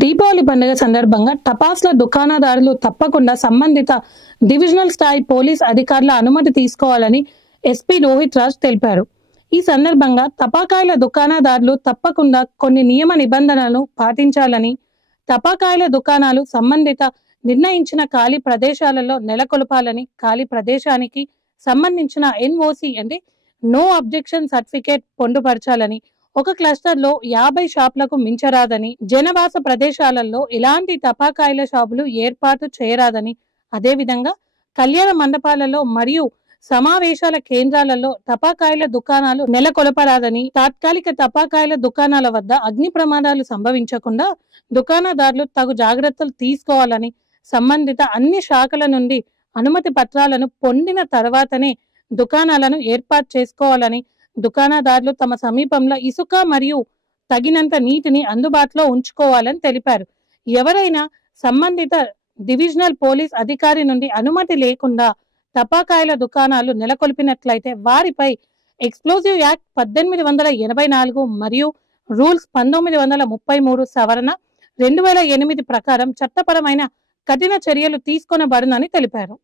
దీపావళి పండుగ సందర్భంగా టపాస్ల దుకాణదారులు తప్పకుండా సంబంధిత డివిజనల్ స్థాయి పోలీస్ అధికారుల అనుమతి తీసుకోవాలని ఎస్పీ రోహిత్ రాజ్ తెలిపారు. ఈ సందర్భంగా టపాకాయల దుకాణదారులు తప్పకుండా కొన్ని నియమ నిబంధనలను పాటించాలని, టపాకాయల దుకాణాలు సంబంధిత నిర్ణయించిన ఖాళీ ప్రదేశాలలో నెలకొల్పాలని, ఖాళీ ప్రదేశానికి సంబంధించిన ఎన్ఓసి అంటే నో అబ్జెక్షన్ సర్టిఫికేట్ పొందుపరచాలని, ఒక క్లస్టర్ లో 50 షాపులకు మించరాదని, జనవాస ప్రదేశాలలో ఎలాంటి టపాకాయల షాపులు ఏర్పాటు చేయరాదని, అదేవిధంగా కళ్యాణ మండపాలలో మరియు సమావేశాల కేంద్రాలలో టపాకాయల దుకాణాలు నెలకొల్పరాదని, తాత్కాలిక టపాకాయల దుకాణాల వద్ద అగ్ని ప్రమాదాలు సంభవించకుండా దుకాణదారులు తగు జాగ్రత్తలు తీసుకోవాలని, సంబంధిత అన్ని శాఖల నుండి అనుమతి పత్రాలను పొందిన తర్వాతనే దుకాణాలను ఏర్పాటు చేసుకోవాలని, దుకాణదారులు తమ సమీపంలో ఇసుక మరియు తగినంత నీటిని అందుబాటులో ఉంచుకోవాలని తెలిపారు. ఎవరైనా సంబంధిత డివిజనల్ పోలీస్ అధికారి నుండి అనుమతి లేకుండా టపాకాయల దుకాణాలు నెలకొల్పినట్లయితే వారిపై ఎక్స్ప్లోజివ్ యాక్ట్ 1884 మరియు రూల్స్ 1933 సవరణ 2008 ప్రకారం చట్టపరమైన కఠిన చర్యలు తీసుకొనబడునని తెలిపారు.